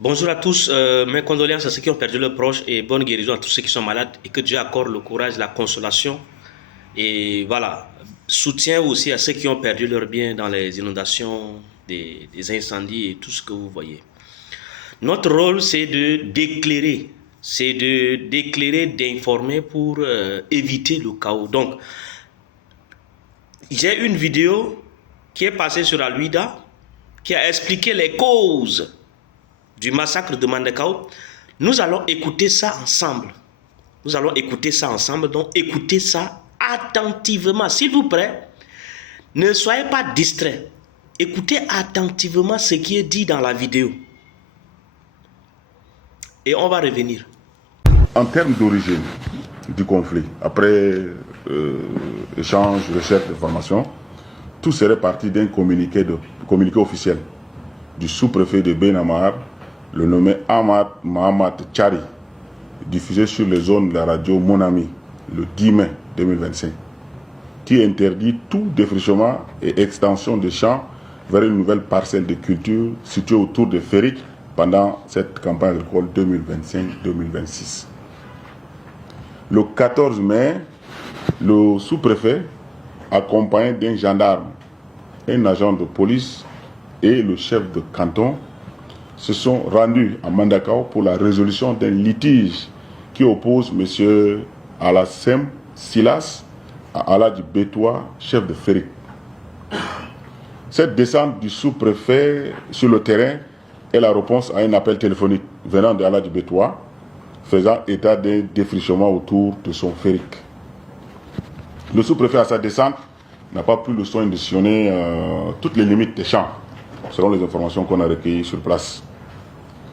Bonjour à tous, mes condoléances à ceux qui ont perdu leurs proches et bonne guérison à tous ceux qui sont malades et que Dieu accorde le courage, la consolation et voilà, soutien aussi à ceux qui ont perdu leurs biens dans les inondations, des incendies et tout ce que vous voyez. Notre rôle c'est d'éclairer, d'informer pour éviter le chaos. Donc, j'ai une vidéo qui est passée sur Aluida qui a expliqué les causes du massacre de Mandakao. Nous allons écouter ça ensemble. Donc écoutez ça attentivement. S'il vous plaît, ne soyez pas distraits. Écoutez attentivement ce qui est dit dans la vidéo. Et on va revenir. En termes d'origine du conflit, après échange, recherche, d'informations, tout serait parti d'un communiqué officiel du sous-préfet de Benamar, le nommé Ahmad Mohamed Chari, diffusé sur les zones de la radio Mon Ami le 10 mai 2025, qui interdit tout défrichement et extension de champs vers une nouvelle parcelle de culture située autour de Férik pendant cette campagne agricole 2025-2026. Le 14 mai, le sous-préfet, accompagné d'un gendarme, un agent de police et le chef de canton, se sont rendus à Mandakao pour la résolution d'un litige qui oppose M. Alassem Silas à Aladji Betoua, chef de Férik. Cette descente du sous-préfet sur le terrain est la réponse à un appel téléphonique venant de Aladji Betoua, faisant état d'un défrichement autour de son Férik. Le sous-préfet à sa descente n'a pas pris le soin de sillonner toutes les limites des champs, selon les informations qu'on a recueillies sur place.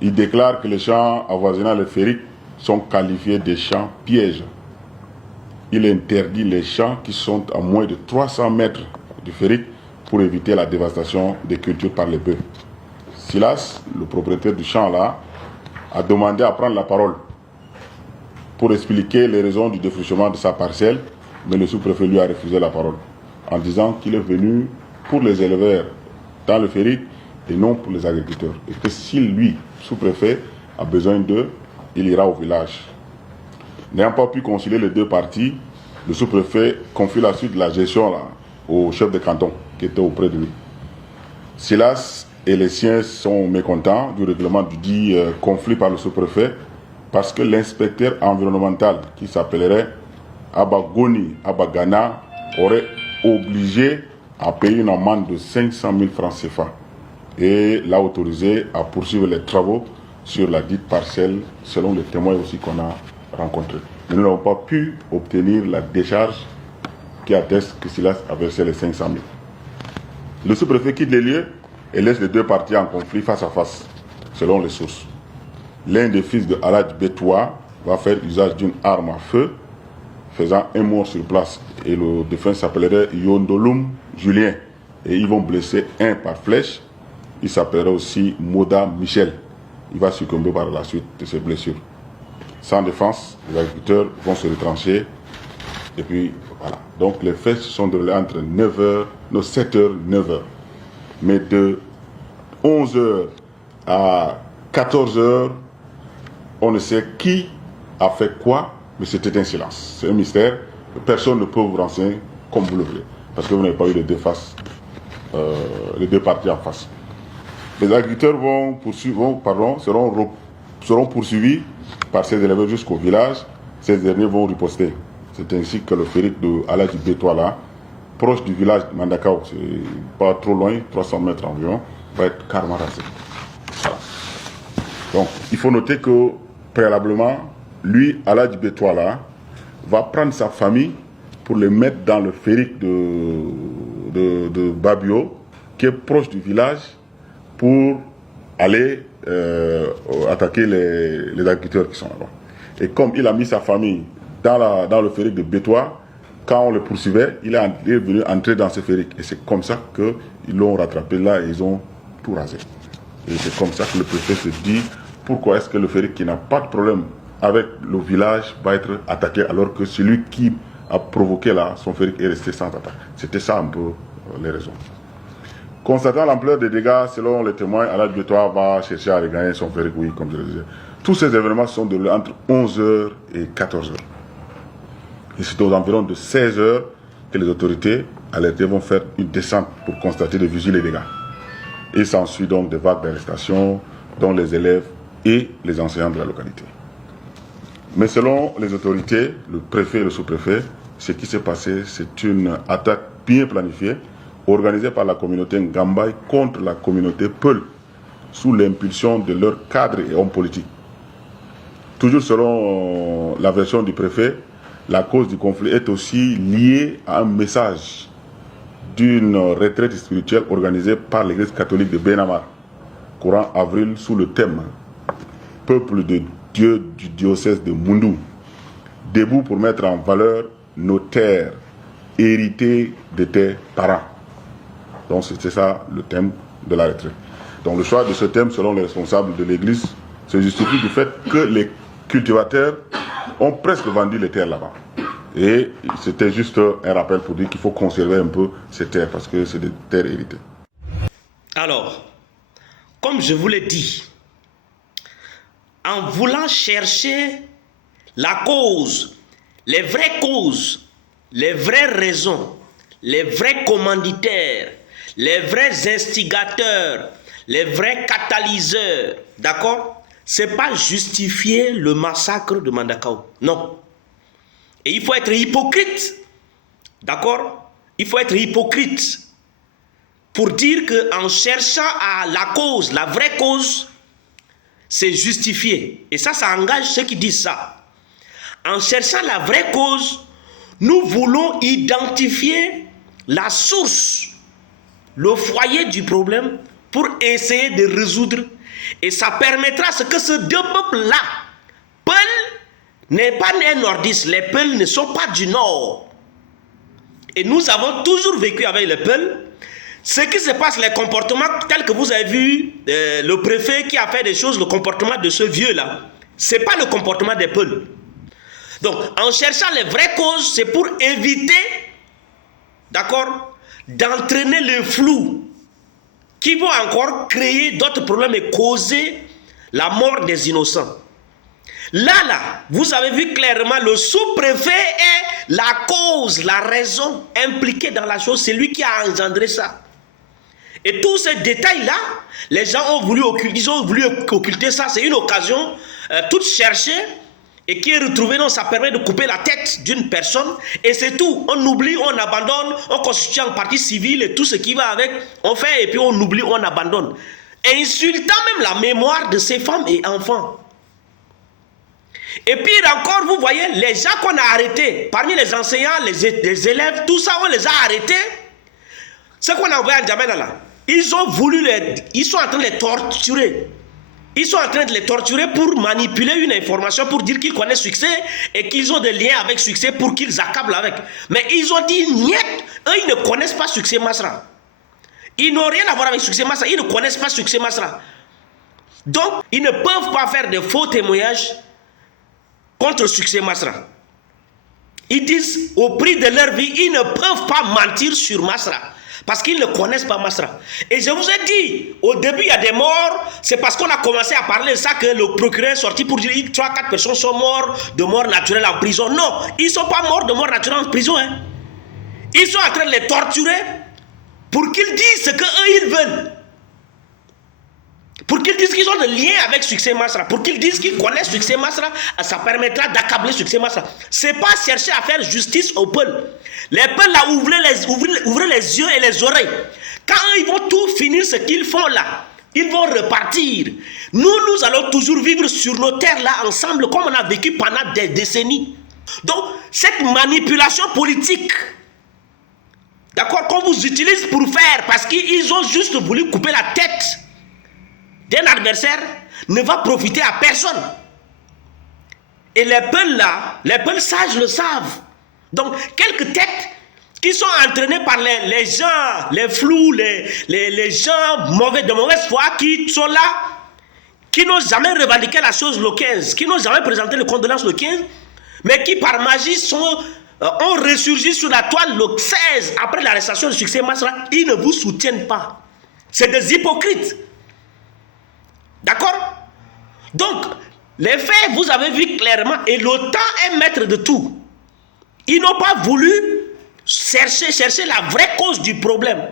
Il déclare que les champs avoisinant le Férik sont qualifiés de champs pièges. Il interdit les champs qui sont à moins de 300 mètres du Férik pour éviter la dévastation des cultures par les bœufs. Silas, le propriétaire du champ là, a demandé à prendre la parole pour expliquer les raisons du défrichement de sa parcelle, mais le sous-préfet lui a refusé la parole en disant qu'il est venu pour les éleveurs dans le Férik et non pour les agriculteurs. Et que si lui, sous-préfet, a besoin d'eux, il ira au village. N'ayant pas pu concilier les deux parties, le sous-préfet confie la suite de la gestion là, au chef de canton qui était auprès de lui. Silas et les siens sont mécontents du règlement du dit conflit par le sous-préfet parce que l'inspecteur environnemental qui s'appellerait Abagoni Abagana aurait obligé à payer une amende de 500 000 francs CFA et l'a autorisé à poursuivre les travaux sur la dite parcelle selon les témoins aussi qu'on a rencontrés. Mais nous n'avons pas pu obtenir la décharge qui atteste que Silas a versé les 500 000. Le sous-préfet quitte les lieux et laisse les deux parties en conflit face à face, selon les sources. L'un des fils de Aladji Betoua va faire usage d'une arme à feu, faisant un mort sur place, et le défunt s'appellerait Yondolum Julien, et ils vont blesser un par flèche. Il s'appellerait aussi Moda Michel. Il va succomber par la suite de ses blessures. Sans défense, les agriculteurs vont se retrancher. Et puis, voilà. Donc, les faits se sont déroulés entre 7h, 9h. Mais de 11h à 14h, on ne sait qui a fait quoi, mais c'était un silence. C'est un mystère. Personne ne peut vous renseigner comme vous le voulez. Parce que vous n'avez pas eu les deux faces, les deux parties en face. Les agriculteurs seront poursuivis par ces éleveurs jusqu'au village. Ces derniers vont riposter. C'est ainsi que le Férik de Aladji Betoua là, proche du village de Mandakao, c'est pas trop loin, 300 mètres environ, va être carrément rasé. Voilà. Donc, il faut noter que préalablement, lui, Aladji Betoua là, va prendre sa famille pour les mettre dans le Férik de Babio, qui est proche du village, pour aller attaquer les agriculteurs qui sont là-bas. Et comme il a mis sa famille dans le Férik de Betoua, quand on le poursuivait, il est venu entrer dans ce Férik. Et c'est comme ça qu'ils l'ont rattrapé là et ils ont tout rasé. Et c'est comme ça que le préfet se dit, pourquoi est-ce que le Férik qui n'a pas de problème avec le village va être attaqué alors que celui qui a provoqué là, son Férik est resté sans attaque. C'était ça un peu les raisons. Constatant l'ampleur des dégâts, selon les témoins, Aladj Betoua va chercher à regagner son ferry, oui, comme je le disais. Tous ces événements sont déroulés entre 11h et 14h. Et c'est aux environs de 16h que les autorités alertées vont faire une descente pour constater les vigiles et les dégâts. Et s'ensuit donc des vagues d'arrestations, dont les élèves et les enseignants de la localité. Mais selon les autorités, le préfet et le sous-préfet, ce qui s'est passé, c'est une attaque bien planifiée, organisée par la communauté Ngambay contre la communauté Peul, sous l'impulsion de leurs cadres et hommes politiques. Toujours selon la version du préfet, la cause du conflit est aussi liée à un message d'une retraite spirituelle organisée par l'église catholique de Benamar, courant avril, sous le thème « Peuple de Dieu du diocèse de Moundou, debout pour mettre en valeur nos terres héritées de tes parents ». Donc c'était ça le thème de la retraite. Donc le choix de ce thème, selon les responsables de l'église, se justifie du fait que les cultivateurs ont presque vendu les terres là-bas. Et c'était juste un rappel pour dire qu'il faut conserver un peu ces terres parce que c'est des terres héritées. Alors, comme je vous l'ai dit, en voulant chercher la cause, les vraies causes, les vraies raisons, les vrais commanditaires, les vrais instigateurs, les vrais catalyseurs, d'accord? C'est pas justifier le massacre de Mandakao, non. Et il faut être hypocrite, d'accord? Il faut être hypocrite pour dire qu'en cherchant à la cause, la vraie cause, c'est justifié. Et ça engage ceux qui disent ça. En cherchant la vraie cause, nous voulons identifier la source, le foyer du problème pour essayer de résoudre. Et ça permettra ce que ces deux peuples-là, Peul n'est pas né nordiste, les Peuls ne sont pas du nord. Et nous avons toujours vécu avec les Peuls. Ce qui se passe, les comportements tels que vous avez vu, le préfet qui a fait des choses, le comportement de ce vieux-là, ce n'est pas le comportement des Peuls. Donc, en cherchant les vraies causes, c'est pour éviter, d'accord, d'entraîner le flou qui vont encore créer d'autres problèmes et causer la mort des innocents. Là, vous avez vu clairement, le sous-préfet est la cause, la raison impliquée dans la chose. C'est lui qui a engendré ça. Et tous ces détails-là, les gens ont voulu occulter ça. C'est une occasion toute cherchée et qui est retrouvée. Donc ça permet de couper la tête d'une personne. Et c'est tout. On oublie, on abandonne, on constitue un parti civil et tout ce qui va avec. On fait et puis on oublie, on abandonne. Insultant même la mémoire de ces femmes et enfants. Et pire encore, vous voyez, les gens qu'on a arrêtés, parmi les enseignants, les élèves, tout ça, on les a arrêtés. Ce qu'on a envoyé en Djamena là, ils ont voulu ils sont en train de les torturer. Ils sont en train de les torturer pour manipuler une information, pour dire qu'ils connaissent succès et qu'ils ont des liens avec succès pour qu'ils accablent avec. Mais ils ont dit, niet, eux ils ne connaissent pas succès Masra. Ils n'ont rien à voir avec succès Masra, ils ne connaissent pas succès Masra. Donc, ils ne peuvent pas faire de faux témoignages contre succès Masra. Ils disent au prix de leur vie, ils ne peuvent pas mentir sur Masra parce qu'ils ne connaissent pas Masra. Et je vous ai dit, au début il y a des morts, c'est parce qu'on a commencé à parler de ça que le procureur est sorti pour dire 3-4 personnes sont mortes de mort naturelle en prison. Non, ils ne sont pas morts de mort naturelle en prison. Hein. Ils sont en train de les torturer pour qu'ils disent ce qu'eux ils veulent. Pour qu'ils disent qu'ils ont des liens avec Succès Masra, pour qu'ils disent qu'ils connaissent Succès Masra, ça permettra d'accabler Succès Masra. Ce n'est pas chercher à faire justice aux peuples. Les peuples là, ouvrez les yeux et les oreilles. Quand ils vont tout finir ce qu'ils font là, ils vont repartir. Nous allons toujours vivre sur nos terres là ensemble comme on a vécu pendant des décennies. Donc, cette manipulation politique, d'accord, qu'on vous utilise pour faire, parce qu'ils ont juste voulu couper la tête d'un adversaire, ne va profiter à personne. Et les peuples là, les peuples sages le savent. Donc, quelques têtes qui sont entraînées par les gens, les flous, les gens de mauvaise foi qui sont là, qui n'ont jamais revendiqué la chose le 15, qui n'ont jamais présenté les condoléances le 15, mais qui par magie ont ressurgi sur la toile le 16, après l'arrestation de Succès Masra, ils ne vous soutiennent pas. C'est des hypocrites. D'accord? Donc, les faits, vous avez vu clairement, et l'OTAN est maître de tout. Ils n'ont pas voulu chercher la vraie cause du problème.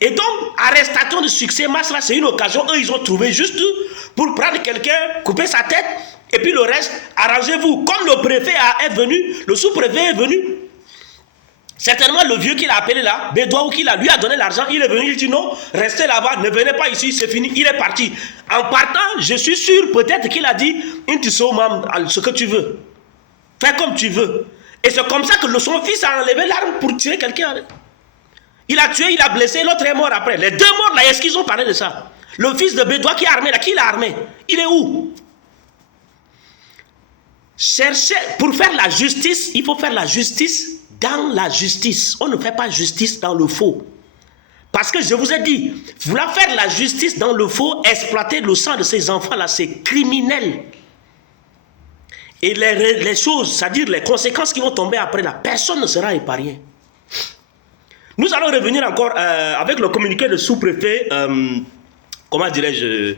Et donc, arrestation de succès, Masra, c'est une occasion. Eux, ils ont trouvé juste pour prendre quelqu'un, couper sa tête, et puis le reste, arrangez-vous. Comme le préfet est venu, le sous-préfet est venu, certainement le vieux qu'il a appelé là, Bédoua, ou qui lui a donné l'argent, il est venu, il dit non, restez là-bas, ne venez pas ici, c'est fini, il est parti. En partant, je suis sûr, peut-être qu'il a dit, ce que tu veux. Fais comme tu veux. Et c'est comme ça que son fils a enlevé l'arme pour tirer quelqu'un. Il a tué, il a blessé, l'autre est mort après. Les deux morts là, est-ce qu'ils ont parlé de ça? Le fils de Bédoua qui est armé là, qui l'a armé? Il est où? Chercher, pour faire la justice, il faut faire la justice dans la justice. On ne fait pas justice dans le faux. Parce que je vous ai dit, vouloir faire la justice dans le faux, exploiter le sang de ces enfants-là, c'est criminel. Et les choses, c'est-à-dire les conséquences qui vont tomber après là, personne ne sera épargné. Nous allons revenir encore avec le communiqué de sous-préfet, comment dirais-je,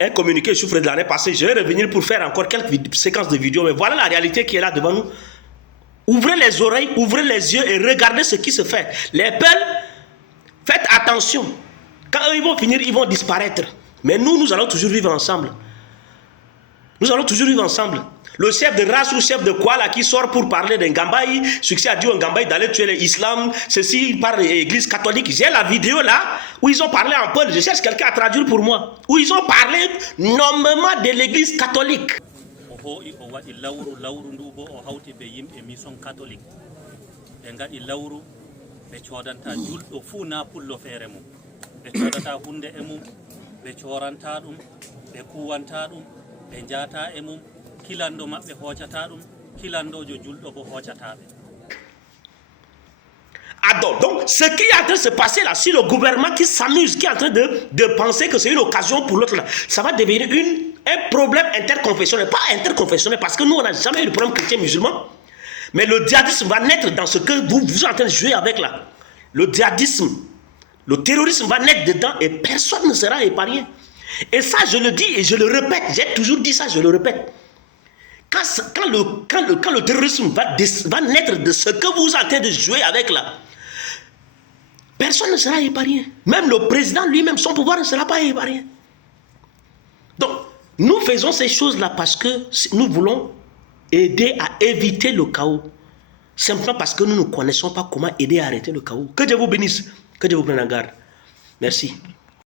un communiqué du sous-préfet de l'année passée. Je vais revenir pour faire encore quelques séquences de vidéos, mais voilà la réalité qui est là devant nous. Ouvrez les oreilles, ouvrez les yeux et regardez ce qui se fait. Les peuples, faites attention. Quand eux, ils vont finir, ils vont disparaître. Mais nous allons toujours vivre ensemble. Nous allons toujours vivre ensemble. Le chef de race ou chef de quoi là qui sort pour parler d'un Gambaï, succès a dit au Gambaï d'aller tuer l'islam, ceci, il parle de l'église catholique. J'ai la vidéo là où ils ont parlé en Paul, je cherche quelqu'un à traduire pour moi, où ils ont parlé nommément de l'église catholique. Donc, ce qui est en train de se passer là, si le gouvernement qui s'amuse, qui est en train de penser que c'est une occasion pour l'autre, ça va devenir un problème interconfessionnel. Pas interconfessionnel, parce que nous, on n'a jamais eu de problème chrétien-musulman. Mais le djihadisme va naître dans ce que vous êtes en train de jouer avec là. Le djihadisme, le terrorisme va naître dedans et personne ne sera épargné. Et ça, je le dis et je le répète. J'ai toujours dit ça, je le répète. Quand le terrorisme va naître de ce que vous êtes en train de jouer avec là, personne ne sera épargné. Même le président lui-même, son pouvoir ne sera pas épargné. Donc, nous faisons ces choses-là parce que nous voulons aider à éviter le chaos. Simplement parce que nous ne connaissons pas comment aider à arrêter le chaos. Que Dieu vous bénisse. Que Dieu vous prenne en garde. Merci.